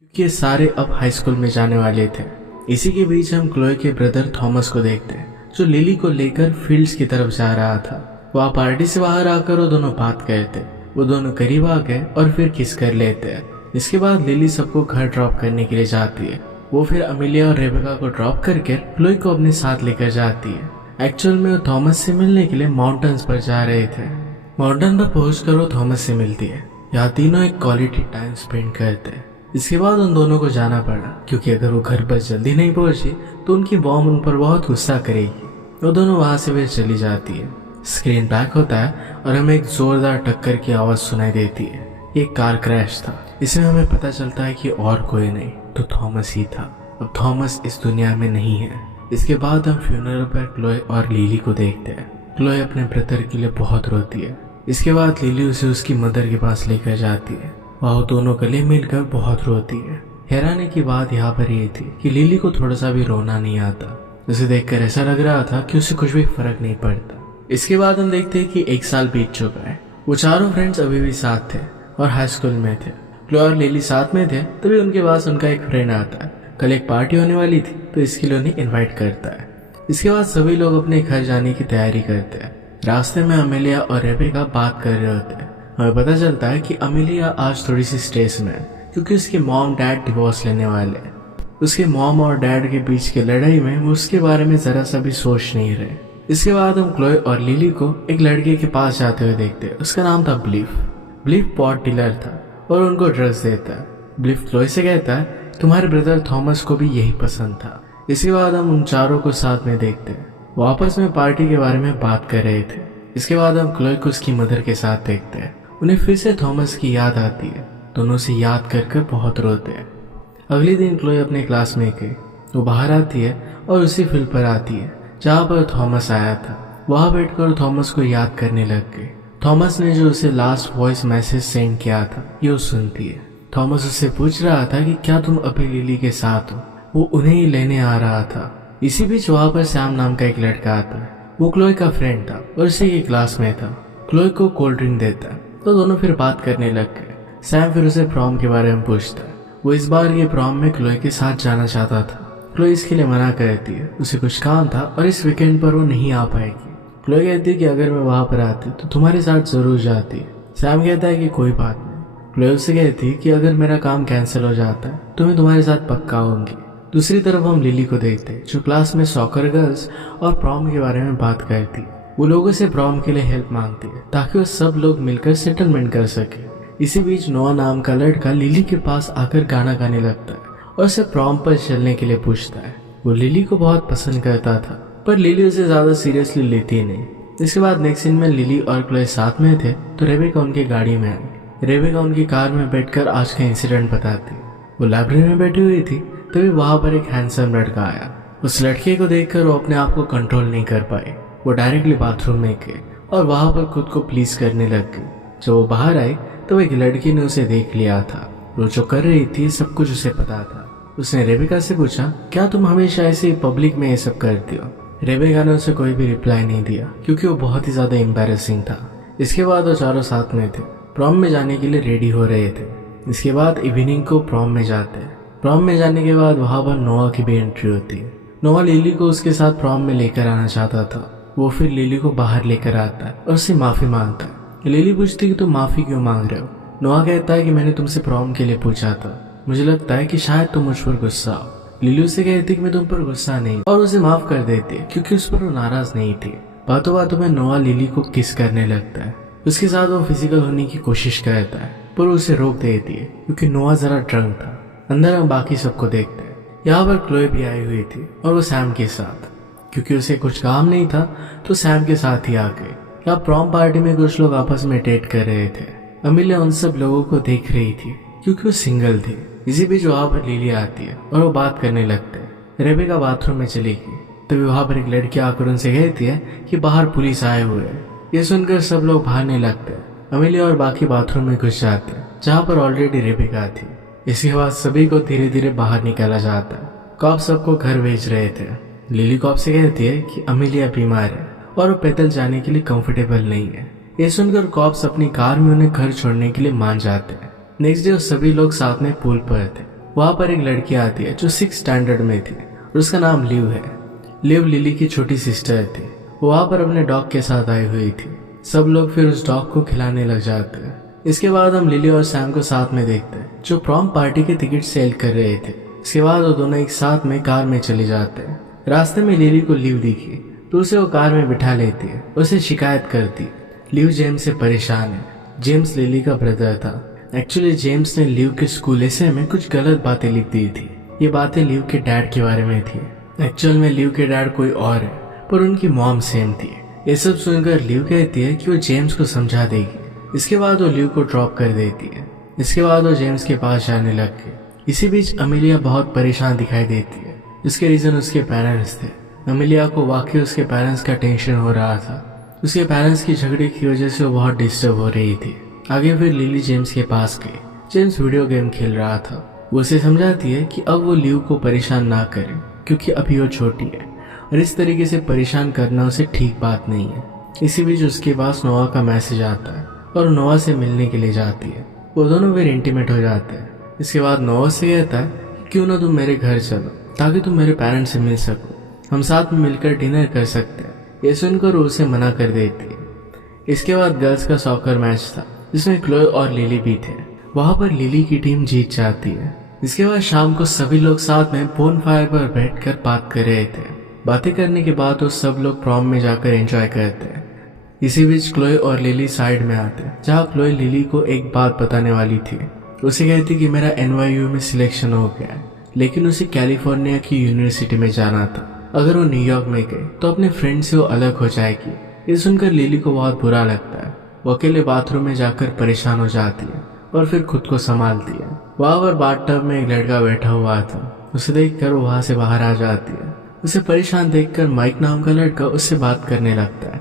क्योंकि ये सारे अब हाई स्कूल में जाने वाले थे। इसी के बीच हम क्लोए के ब्रदर थॉमस को देखते हैं जो लिली को लेकर फील्ड्स की तरफ जा रहा था। वहाँ पार्टी से बाहर आकर वो दोनों बात करते, वो दोनों करीब आ गए और फिर किस कर लेते हैं। इसके बाद लिली सबको घर ड्रॉप करने के लिए जाती है। वो फिर अमेलिया और रेबेका को ड्रॉप करके क्लोए को अपने साथ लेकर जाती है। एक्चुअल में वो थॉमस से मिलने के लिए माउंटेन्स पर जा रहे थे। माउंटेन पर पहुंचकर वो थॉमस से मिलती है। यहाँ तीनों एक क्वालिटी टाइम स्पेंड करते हैं। इसके बाद उन दोनों को जाना पड़ा क्योंकि अगर वो घर पर जल्दी नहीं पहुंची तो उनकी मॉम उन पर बहुत गुस्सा करेगी। वो दोनों वहां से फिर चली जाती है। स्क्रीन ब्लैक होता है और हमें एक जोरदार टक्कर की आवाज सुनाई देती है। ये कार क्रैश था। इसमें हमें पता चलता है कि और कोई नहीं तो थॉमस ही था। अब थॉमस इस दुनिया में नहीं है। इसके बाद हम फ्यूनरल पर क्लोए और लिली को देखते हैं। क्लोए अपने ब्रदर के लिए बहुत रोती है। इसके बाद लिली उसे उसकी मदर के पास लेकर जाती है। वह दोनों गले मिलकर बहुत रोती है। हैरानी की बात यहाँ पर ये थी कि लिली को थोड़ा सा भी रोना नहीं आता। उसे देखकर ऐसा लग रहा था कि उसे कुछ भी फर्क नहीं पड़ता। इसके बाद हम देखते हैं कि 1 साल बीत चुका है। वो चारों फ्रेंड्स अभी भी साथ थे और हाई स्कूल में थे। क्लोए और लिली साथ में थे तभी उनके पास उनका एक फ्रेंड आता है। कल एक पार्टी होने वाली थी तो इसके लिए उन्हें इन्वाइट करता है। इसके बाद सभी लोग अपने घर जाने की तैयारी करते हैं। रास्ते में अमेलिया और रेबेका बात कर रहे होते हैं। हमें पता चलता है कि अमेलिया आज थोड़ी सी स्ट्रेस में है क्योंकि उसके मॉम डैड डिवोर्स लेने वाले हैं। उसके मॉम और डैड के बीच की लड़ाई में वो उसके बारे में जरा सा भी सोच नहीं रहे। इसके बाद हम क्लोए और लिली को एक लड़के के पास जाते हुए देखते हैं। उसका नाम था ब्लीफ। ब्लीफ पॉट डीलर था और उनको ड्रग्स देता है। ब्लीफ क्लोए से कहता है तुम्हारे ब्रदर थॉमस को भी यही पसंद था। इसके बाद हम उन चारों को साथ में देखते हैं। वो आपस में पार्टी के बारे में बात कर रहे थे। इसके बाद हम क्लोए को उसकी मदर के साथ देखते हैं। उन्हें फिर से थॉमस की याद आती है। दोनों से याद कर कर बहुत रोते हैं। अगले दिन क्लोए अपने क्लास में गई। वो बाहर आती है और उसी फील्ड पर आती है जहाँ पर थॉमस आया था। वहाँ बैठकर थॉमस को याद करने लग गई। थॉमस ने जो उसे लास्ट वॉइस मैसेज सेंड किया था ये वो सुनती है। थॉमस उससे पूछ रहा था कि क्या तुम अभी लिली के साथ हो। वो उन्हें ही लेने आ रहा था। इसी बीच वहाँ पर सैम नाम का एक लड़का आता है। वो क्लोए का फ्रेंड था और उसी की क्लास में था। क्लोए को कोल्ड ड्रिंक देता है तो दोनों फिर बात करने लग गए। सैम फिर उसे प्रॉम के बारे में पूछता है। वो इस बार ये प्रॉम में क्लोए के साथ जाना चाहता था। क्लोए इसके लिए मना करती है। उसे कुछ काम था और इस वीकेंड पर वो नहीं आ पाएगी। क्लोए कहती है कि अगर मैं वहां पर आती तो तुम्हारे साथ जरूर जाती। सैम कहता है कि कोई बात नहीं। क्लोए उससे कहती है कि अगर मेरा काम कैंसिल हो जाता है तो मैं तुम्हारे साथ पक्का आऊंगी। दूसरी तरफ हम लिली को देखते हैं जो क्लास में सॉकर गर्ल्स और प्रॉम के बारे में बात करती। वो लोगों से प्रॉम के लिए हेल्प मांगती है ताकि वो सब लोग मिलकर सेटलमेंट कर सके। इसी बीच नोआ नाम का लड़का लिली के पास आकर गाना गाने लगता है और उसे प्रॉम पर चलने के लिए पूछता है। वो लिली को बहुत पसंद करता था पर लिली उसे ज्यादा सीरियसली लेती नहीं। इसके बाद नेक्स्ट सीन में लिली और क्लोए साथ में थे तो रेबेका उनकी गाड़ी में आई। रेबेका उनकी कार में बैठकर आज का इंसिडेंट बताती। वो लाइब्रेरी में बैठी हुई थी तभी वहां पर एक हैंडसम लड़का आया। उस लड़के को देखकर वो अपने आप को कंट्रोल नहीं कर पाई। वो डायरेक्टली बाथरूम में गए और वहां पर खुद को प्लीज करने लग गई। जब वो बाहर आई तो एक लड़की ने उसे देख लिया था। वो जो कर रही थी सब कुछ उसे पता था। उसने रेबेका से पूछा क्या तुम हमेशा ऐसे पब्लिक में ये सब करती हो। रेबेका ने उसे कोई भी रिप्लाई नहीं दिया क्योंकि वो बहुत ही ज्यादा एम्बैरेसिंग था। इसके बाद वो चारों साथ में थे। प्रॉम में जाने के लिए रेडी हो रहे थे। इसके बाद इवनिंग को प्रॉम में जाते हैं। प्रॉम में जाने के बाद वहां पर नोआ की भी एंट्री होती है। नोआ लिली को उसके साथ प्रॉम में लेकर आना चाहता था। वो फिर लिली को बाहर लेकर आता है और उससे माफी मांगता है। लिली पूछती है कि तुम माफी क्यों मांग रहे हो। नोआ कहता है कि मैंने तुमसे प्रॉम के लिए पूछा था। मुझे लगता है कि शायद तुम मुझ पर गुस्सा हो। लिली उसे कहती कि मैं तुम पर गुस्सा नहीं और उसे माफ कर देती है क्योंकि उस पर वो नाराज नहीं थी। बातों बातों में नोआ लिली को किस करने लगता है। उसके साथ वो फिजिकल होने की कोशिश करता है पर उसे रोक देती है क्योंकि नोआ जरा ड्रंक था। अंदर हम बाकी सबको देखते हैं। यहाँ पर क्लोए भी आई हुई थी और वो सैम के साथ। क्योंकि उसे कुछ काम नहीं था तो सैम के साथ ही आ गए। यहाँ प्रॉम पार्टी में कुछ लोग आपस में डेट कर रहे थे। अमेलिया उन सब लोगों को देख रही थी क्योंकि वो सिंगल थी। इसी बीच वहां पर लिली आती है और वो बात करने लगते हैं। रेबेका बाथरूम में चली गई तभी वहां पर एक लड़की आकर उनसे कहती है कि बाहर पुलिस आए हुए हैं। ये सुनकर सब लोग भागने लगते हैं। अमेलिया और बाकी बाथरूम में घुस जाते हैं जहाँ पर ऑलरेडी रेबेका थी। इसके बाद सभी को धीरे धीरे बाहर निकाला जाता है। कॉप सबको घर भेज रहे थे। लिली कॉप से कहती है कि अमेलिया बीमार है और वो पैदल जाने के लिए कंफर्टेबल नहीं है। ये सुनकर कॉप्स अपनी कार में उन्हें घर छोड़ने के लिए मान जाते हैं। नेक्स्ट डे सभी लोग साथ में पूल पर थे। वहाँ पर एक लड़की आती है जो 6th स्टैंडर्ड में थी और उसका नाम लिव है। लिव लिली की छोटी सिस्टर थी। वो वहाँ पर अपने डॉग के साथ आई हुई थी। सब लोग फिर उस डॉग को खिलाने लग जाते हैं। इसके बाद हम लिली और सैम को साथ में देखते हैं जो प्रॉम पार्टी के टिकट सेल कर रहे थे। इसके बाद वो दोनों एक साथ में कार में चले जाते हैं। रास्ते में लिली को लिव दिखी तो उसे वो कार में बिठा लेती है, उसे शिकायत करती। लिव जेम्स से परेशान है। जेम्स लिली का ब्रदर था। एक्चुअली जेम्स ने लिव के स्कूल एसे में कुछ गलत बातें लिख दी थी। ये बातें लिव के डैड के बारे में थी। एक्चुअल में लिव के डैड कोई और है पर उनकी मॉम सेम थी। ये सब सुनकर लिव कहती है कि वो जेम्स को समझा देगी। इसके बाद वो लिव को ड्रॉप कर देती है। इसके बाद वो जेम्स के पास जाने लग गई। इसी बीच अमेलिया बहुत परेशान दिखाई देती है। इसके रीजन उसके पेरेंट्स थे। अमेलिया को वाकई उसके पेरेंट्स का टेंशन हो रहा था। उसके पेरेंट्स की झगड़े की वजह से वो बहुत डिस्टर्ब हो रही थी। आगे फिर लिली जेम्स के पास गई। जेम्स वीडियो गेम खेल रहा था। वो उसे समझाती है कि अब वो लिव को परेशान ना करे क्योंकि अभी वो छोटी है और इस तरीके से परेशान करना उसे ठीक बात नहीं है। इसी बीच उसके पास नोआ का मैसेज आता है और नोआ से मिलने के लिए जाती है। वो दोनों फिर इंटीमेट हो जाते हैं। इसके बाद नोआ से कहता है क्यों ना तुम मेरे घर चलो ताकि तुम मेरे पेरेंट्स से मिल सको, हम साथ में मिलकर डिनर कर सकते हैं। ये सुनकर उसे मना कर देती है। इसके बाद गर्ल्स का सॉकर मैच था जिसमें क्लोए और लिली भी थे। वहां पर लिली की टीम जीत जाती है। इसके बाद शाम को सभी लोग साथ में बोन फायर पर बैठकर बात कर रहे थे। बातें करने के बाद वो सब लोग प्रॉम में जाकर एंजॉय करते हैं। इसी बीच क्लोए और लिली साइड में आते हैं जहाँ क्लोए लिली को एक बात बताने वाली थी। उसे कहती कि मेरा NYU में सिलेक्शन हो गया है लेकिन उसे कैलिफोर्निया की यूनिवर्सिटी में जाना था। अगर वो न्यूयॉर्क में गई तो अपने फ्रेंड से वो अलग हो जाएगी। ये सुनकर लिली को बहुत बुरा लगता है। वो अकेले बाथरूम में जाकर परेशान हो जाती है और फिर खुद को संभालती है। वहाँ पर बाथटब में एक लड़का बैठा हुआ था। उसे देखकर वो वहाँ से बाहर आ जाती है। उसे परेशान देखकर माइक नाम का लड़का उससे बात करने लगता है।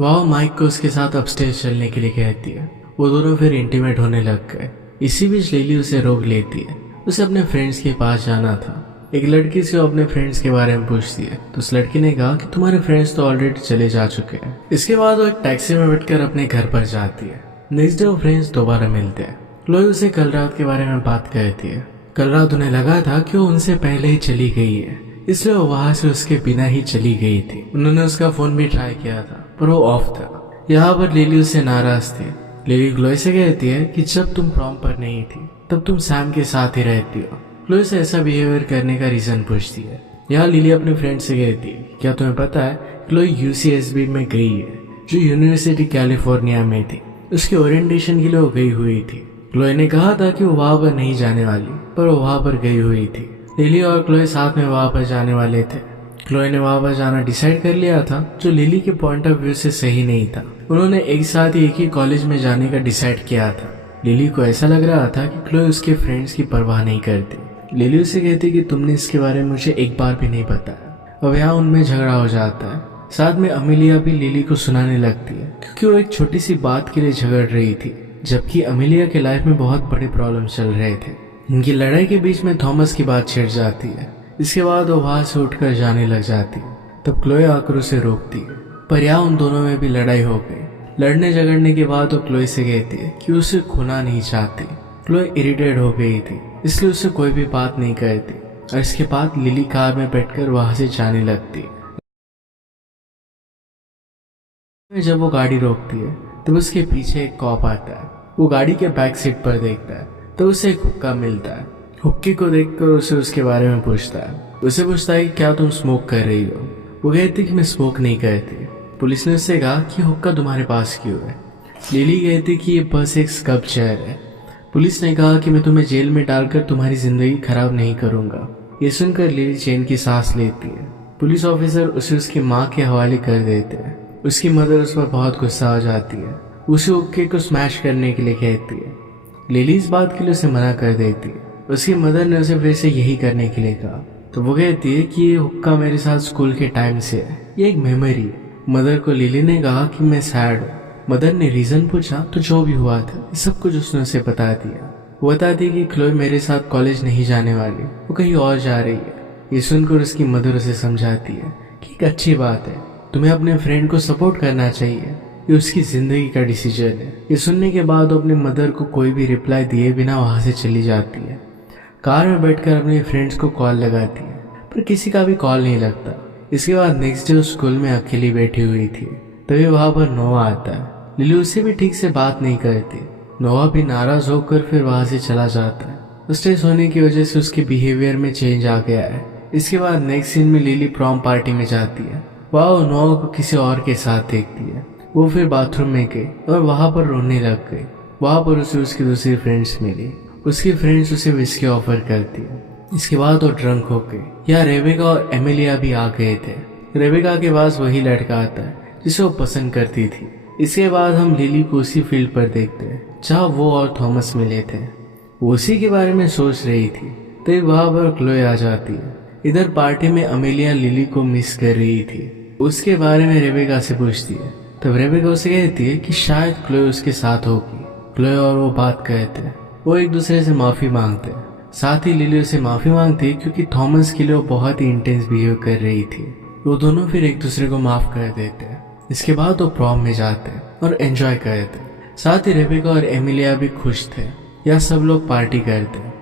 वह माइक को उसके साथ अपस्टेज चलने के लिए कहती है। वो दोनों फिर इंटीमेट होने लग गए। इसी बीच लिली उसे रोक लेती है। उसे अपने फ्रेंड्स के पास जाना था। एक लड़की से वो अपने फ्रेंड्स के बारे में पूछती है तो उस लड़की ने कहा कि तुम्हारे फ्रेंड्स तो ऑलरेडी चले जा चुके हैं। इसके बाद वो एक टैक्सी में बैठकर अपने घर पर जाती है। नेक्स्ट डे वो फ्रेंड्स दोबारा मिलते हैं। क्लोए उसे कल रात के बारे में बात करती है। कल रात उन्हें लगा था कि वो उनसे पहले ही चली गई है, इसलिए वो वहां से उसके बिना ही चली गई थी। उन्होंने उसका फोन भी ट्राई किया था पर वो ऑफ था। यहाँ पर लिली उससे नाराज थी। लिली क्लोए से कहती है कि जब तुम प्रॉम पर नहीं थी तब तुम सैम के साथ ही रहती हो। क्लोए से ऐसा बिहेवियर करने का रीजन पूछती है। यहाँ लिली अपने फ्रेंड से कहती है क्या तुम्हें पता है क्लोए UCSB में गई है जो यूनिवर्सिटी कैलिफोर्निया में थी। उसके ओरिएंटेशन के लिए वो गई हुई थी। क्लोए ने कहा था कि वो वहां पर नहीं जाने वाली पर वो वहां पर गई हुई थी। लिली और क्लोए साथ में वहां पर जाने वाले थे। क्लोए ने वहां पर जाना डिसाइड कर लिया था जो लिली के पॉइंट ऑफ व्यू से सही नहीं था। उन्होंने एक साथ ही एक ही कॉलेज में जाने का डिसाइड किया था। लिली को ऐसा लग रहा था कि क्लोए उसके फ्रेंड्स की परवाह नहीं करती। लिली उसे कहती कि तुमने इसके बारे में मुझे एक बार भी नहीं बताया। अब यहाँ उनमें झगड़ा हो जाता है। साथ में अमेलिया भी लिली को सुनाने लगती है क्योंकि वो एक छोटी सी बात के लिए झगड़ रही थी, जबकि अमेलिया के लाइफ में बहुत बड़े प्रॉब्लम चल रहे थे। इनकी लड़ाई के बीच में थॉमस की बात छिड़ जाती है। इसके बाद वो वहां से उठकर जाने लग जाती है। तब क्लोए आकर उसे रोकती है पर यहाँ उन दोनों में भी लड़ाई हो गई। लड़ने झगड़ने के बाद वो क्लोए से कहती है कि उसे खोना नहीं चाहती। क्लोए इरिटेट हो गई थी इसलिए उससे कोई भी बात नहीं करती और इसके बाद लिली कार में बैठकर वहां से जाने लगती। जब वो गाड़ी रोकती है तब उसके पीछे एक कॉप आता है। वो गाड़ी के बैक सीट पर देखता है तो उसे एक हुक्का मिलता है। हुक्के को देखकर उसे उसके बारे में पूछता है। उसे पूछता है कि क्या तुम स्मोक कर रही हो। वो कहती कि मैं स्मोक नहीं करती। पुलिस ने उससे कहा कि हुक्का तुम्हारे पास क्यों है। लिली कहती कि ये बस एक स्कल्पचर है। पुलिस ने कहा कि मैं तुम्हें जेल में डालकर तुम्हारी जिंदगी खराब नहीं करूंगा। ये सुनकर लिली चैन की सांस लेती है। पुलिस ऑफिसर उसे उसकी माँ के हवाले कर देते हैं। उसकी मदर उस पर बहुत गुस्सा हो जाती है। उसे हुक्के को स्मैश करने के लिए कहती है। लिली इस बात के लिए उसे मना कर देती है। उसकी मदर ने उसे फिर से यही करने के लिए कहा तो वो कहती है कि ये हुक्का मेरे साथ स्कूल के टाइम से है, ये एक मेमोरी है। मदर को लिली ने कहा कि मैं सैड हूँ। मदर ने रीजन पूछा तो जो भी हुआ था सब कुछ उसने उसे बता दिया। वो बताती है कि क्लोए मेरे साथ कॉलेज नहीं जाने वाली, वो कहीं और जा रही है। ये सुनकर उसकी मदर उसे समझाती है कि एक अच्छी बात है, तुम्हें अपने फ्रेंड को सपोर्ट करना चाहिए, ये उसकी जिंदगी का डिसीजन है। ये सुनने के बाद वो अपने मदर को कोई भी रिप्लाई दिए बिना वहां से चली जाती है। कार में बैठकर अपने फ्रेंड्स को कॉल लगाती है, पर किसी का भी कॉल नहीं लगता। इसके बाद नेक्स्ट डे उस स्कूल में अकेली बैठी हुई थी, तभी वहां पर नोआ आता है। लिली उससे भी ठीक से बात नहीं करती। नोआ भी नाराज होकर फिर वहां से चला जाता है। स्ट्रेस होने की वजह से उसके बिहेवियर में चेंज आ गया है। इसके बाद नेक्स्ट सीन में लिली प्रॉम पार्टी में जाती है। वह नोआ को किसी और के साथ देखती है। वो फिर बाथरूम में गई और वहां पर रोने लग गई। वहां पर उसे उसकी दूसरी फ्रेंड्स मिली। उसकी फ्रेंड्स उसे विस्की ऑफर करती है। इसके बाद वो ड्रंक हो गई। यहाँ रेबेका और एमिलिया भी आ गए थे। रेबेका के पास वही लड़का आता है जिसे वो पसंद करती थी। इसके बाद हम लिली को उसी फील्ड पर देखते हैं जहाँ वो और थॉमस मिले थे। वो उसी के बारे में सोच रही थी, तभी वहां पर क्लोए आ जाती है। इधर पार्टी में अमेलिया लिली को मिस कर रही थी। उसके बारे में रेबेका से पूछती है, तब रेबेका उसे कहती है कि शायद क्लोए उसके साथ होगी। क्लोए और वो बात करते हैं। वो एक दूसरे से माफी मांगते हैं। साथ ही लिली उसे माफी मांगती है क्योंकि थॉमस के लिए वो बहुत ही इंटेंस बिहेव कर रही थी। वो दोनों फिर एक दूसरे को माफ कर देते हैं। इसके बाद वो प्रॉम में जाते हैं और एंजॉय करते हैं। साथ ही रेबेका और एमिलिया भी खुश थे। यह सब लोग पार्टी करते हैं।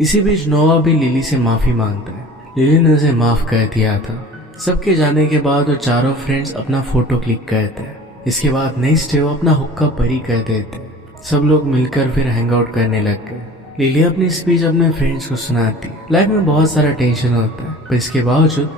इसी बीच नोआ भी लिली से माफी मांगता है। लिली ने उसे माफ कर दिया था। सबके जाने के बाद वो चारों फ्रेंड्स अपना फोटो क्लिक करते हैं। इसके बाद नेक्स्ट डे वो अपना हुक्का बरी कर देते हैं। सब लोग मिलकर फिर हैंग आउट करने लग गए। लिली अपनी स्पीच अपने फ्रेंड्स को सुनाती है। लाइफ में बहुत सारा टेंशन होता है, पर इसके बावजूद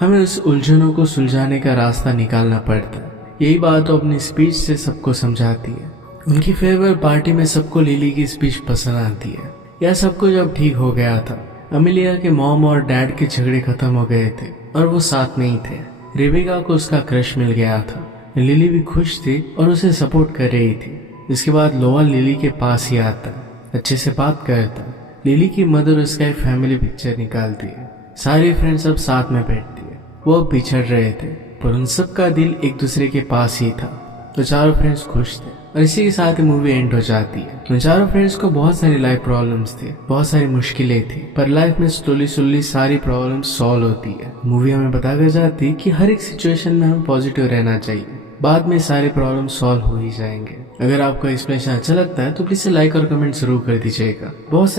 हमें उस उलझनों को सुलझाने का रास्ता निकालना पड़ता है। यही बात वो अपनी स्पीच से सबको समझाती है। उनकी फेयरवेल पार्टी में सबको लिली की स्पीच पसंद आती है। यह सब कुछ अब ठीक हो गया था। अमेलिया के मॉम और डैड के झगड़े खत्म हो गए थे और वो साथ में ही थे। रेबेका को उसका क्रश मिल गया था। लिली भी खुश थी और उसे सपोर्ट कर रही थी। इसके बाद लोअर लिली के पास ही आता है, अच्छे से बात करता है। लिली की मदर उसका एक फैमिली पिक्चर निकालती है। सारी फ्रेंड्स अब साथ में बैठती है। वो बिछड़ रहे थे, पर उन सब का दिल एक दूसरे के पास ही था। तो चारों फ्रेंड्स खुश थे और इसी के साथ ही मूवी एंड हो जाती है। उन चारों फ्रेंड्स को बहुत सारी लाइफ प्रॉब्लम्स थी, बहुत सारी मुश्किलें थी, पर लाइफ में स्लोली सारी प्रॉब्लम्स सॉल्व होती है। मूवी हमें बताकर जाती है कि हर एक सिचुएशन में हमें पॉजिटिव रहना चाहिए। बाद में सारे प्रॉब्लम सॉल्व हो ही जाएंगे। अगर आपको एक्सप्लेनेशन अच्छा लगता है तो प्लीज लाइक और कमेंट जरूर कर दीजिएगा। बहुत